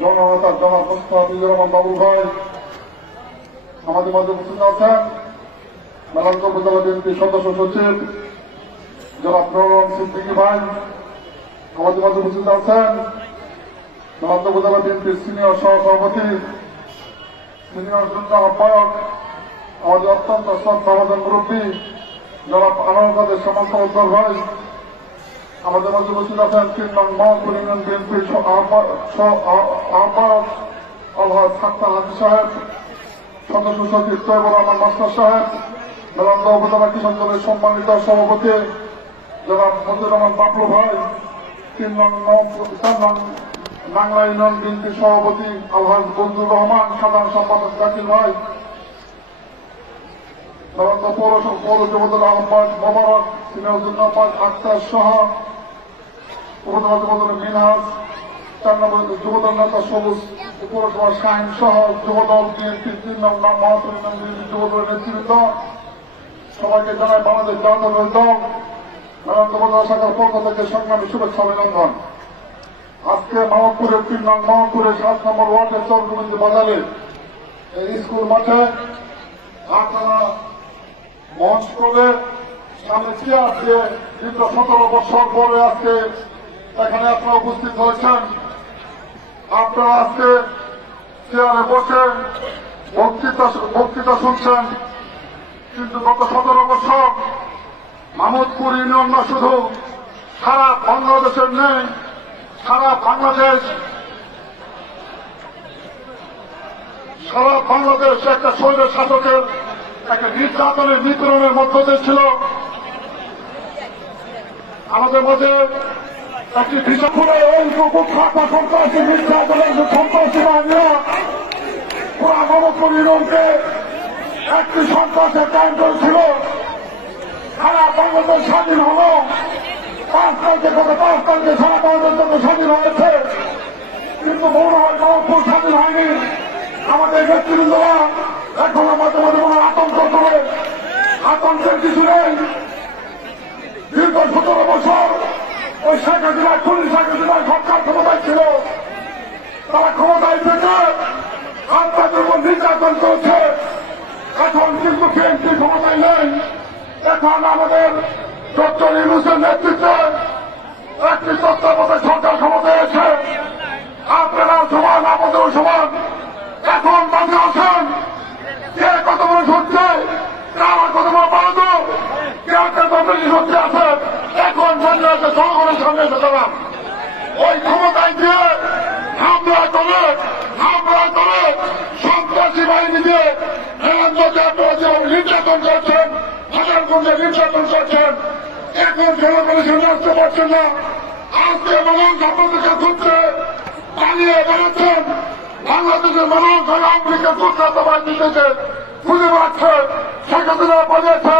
জননেতা জনাব মুস্তাফিজুর রহমান বাবুল ভাই আমাদের মাঝে উপস্থিত আছেন। মেলান্দহ উপজেলা বিএনপির সদস্য সচিব জনাব নুরুল সিদ্দিকী ভাই আমাদের মাঝে উপস্থিত আছেন। মেলান্দহ উপজেলা বিএনপির সিনিয়র সহসভাপতি সিনিয়র যুগ্ম আহ্বায়ক আমাদের অত্যন্ত শ্রদ্ধাভাজন মুরব্বী জনাব আনোয়ার কাদের সমস্ত উদ্ধার ভাই আমাদের মাঝে উপস্থিত আছেন। 3 নং মহকুমা ইউনিয়ন বিএনপির আহ্বায়ক আলহাজ খাক্তার হাজি সাহেব, সদস্য সচিব তৈবুর রহমান মাস্টার সাহেব, মেলান্দহ উপজেলা কৃষক দলের সম্মানিত সভাপতি জনাব মজিদুর রহমান বাবলু ভাই, 4 নং নাংলা ইউনিয়ন বিএনপির সভাপতি আলহাজ বজলুর রহমান, সাধারণ সম্পাদক জাকির ভাই, মেলান্দহ পৌর যুবদল আহ্বায়ক মোবারক, সিনিয়র যুগ্ম আহ্বায়ক আক্তার সহ উপজেলা যুবদলের মিনহাজ, 4 নম্বর যুবদল নেতা সবুজ পৌরসভা শাহিন সহ যুবদল বিএনপির 3 নং মহকুমা ইউনিয়ন বিএনপির যুবদলের নেতৃবৃন্দ সবাইকে জানায় বাংলাদেশ জাতীয়তাবাদী দল মেলান্দহ উপজেলা শাখার পক্ষ থেকে সংগ্রামী শুভেচ্ছা অভিনন্দন। আজকে মোহাম্মদপুরের 3 নং মোহাম্মদপুরের 7 নম্বর ওয়ার্ডের চরগুমন্দি বাজারে এই স্কুল মাঠে আপনারা মঞ্চ করে সামনে চেয়ার দিয়ে দীর্ঘ 17 বছর পরে আজকে এখানে আপনারা উপস্থিত হয়েছেন। আপনারা আজকে চেয়ারে বসে বক্তৃতা শুনছেন, কিন্তু গত 17 বছর মাহমুদপুর ইউনিয়ন না শুধু সারা বাংলাদেশের নেই, সারা বাংলাদেশ একটা শৈল শাসকের একটা নির্যাতনের বিতরণের মধ্য দিয়ে ছিল। আমাদের মধ্যে একটি ভিসাপুরে ওই কুখ্যাত সন্ত্রাসী নির্যাতনের সন্ত্রাসী বাহিনীরা পুরা মোহাম্মদপুর ইউনিয়নকে একটি সন্ত্রাসের কায়ন করেছিল। সারা বাংলাদেশ স্বাধীন হল 5 তারিখে সারা বাংলাদেশের জন্য স্বাধীন হয়েছে, কিন্তু মনে হয় মোহাম্মদপুর স্বাধীন হয়নি। আমাদের নেতৃবৃন্দরা এখন আমাদের মধ্যে কোনো আতঙ্ক করে, আতঙ্কের কিছু নেই। দীর্ঘ 17 বছর ওই শেখ হাসিনা খুনি শেখ হাসিনার সরকার ক্ষমতায় ছিল। তারা ক্ষমতায় থেকে আপনাদের উপর নির্যাতন করেছে। এখন কিন্তু বিএনপি ক্ষমতায় নেই। এখন আমাদের ডক্টর ইউনূসের নেতৃত্বে একটি তত্ত্বাবধায়ক সরকার ক্ষমতায় এসে আপনারাও সমান, আমাদেরও সমান। এখন বাজে আছেন কে কত বড় হচ্ছে, কার কত বড় বাড়ানো, কে কত হচ্ছে আছে। এখন বাজে আছে জনগণের সামনে এসে তারা ওই ক্ষমতায় দিয়ে হামলা করে সন্ত্রাসী বাহিনী দিয়ে নির্যাতন করছেন, হাজারগঞ্জে নির্যাতন করছেন। এখন জনগণের সামনে আসতে পারছেন না। আজকে মানুষ আপনাদেরকে ধরছে, পালিয়ে বেড়াচ্ছেন। বাংলাদেশের মানুষ আমেরিকা কুখ্যাত বাহিনীকে খুঁজে বেড়াচ্ছে। শেখ হাসিনা পালিয়েছে,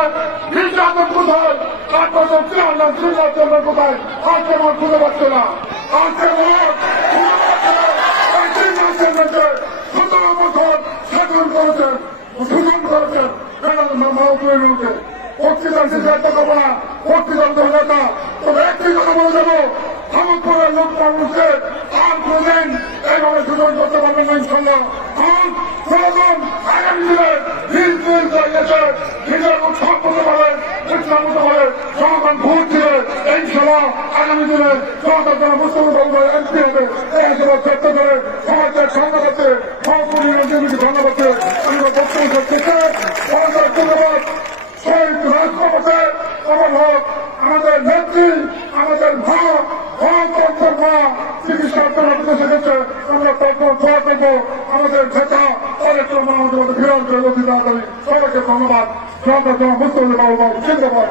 নির্যাতন কোথায়, তারপর নির্যাতন কোথায়, আজকে মানুষ খুঁজে পাচ্ছে না। আজকে মানুষ 17 বছর শাসন করেছেন, শোষণ করেছেন। মাহমুদপুরে বক্তৃতার সিদ্ধান্ত করবো না, বক্তৃতার নেতা, তবে একটি কথা বলে যাবো, মোহাম্মদপুরের লোক মানুষকে আর কোনদিন এইভাবে শোষণ করতে পারবেন না ইনশাল্লাহ। জনগণ আগামী দিনে নিজ জায়গাতে নিজের উৎসব করতে পারে, উৎসব করতে পারে। জনগণ ভোট দিয়ে ইনশাল্লাহ আগামী দিনে জনতার জন্য মুসলমান এমপি হবে। এই হিসেবে চেষ্টা করে সমাজের সংবাদে মোহাম্মদপুর ইউনিয়নকে ধন্যবাদ দিয়ে আমি বক্তব্য করতেছে। ধন্যবাদ। শহীদ রাজপথে আমার হোক, আমাদের নেত্রী, আমাদের মা, চিকিৎসা বিদেশে গেছে, আমরা তখন দোয়া করবো আমাদের নেতা অনেক আমাদের মধ্যে ফিরে আসবে অতি তাড়াতাড়ি। সবাইকে ধন্যবাদ। জনতা জমা মুস্তফা বাবু জিন্দাবাদ।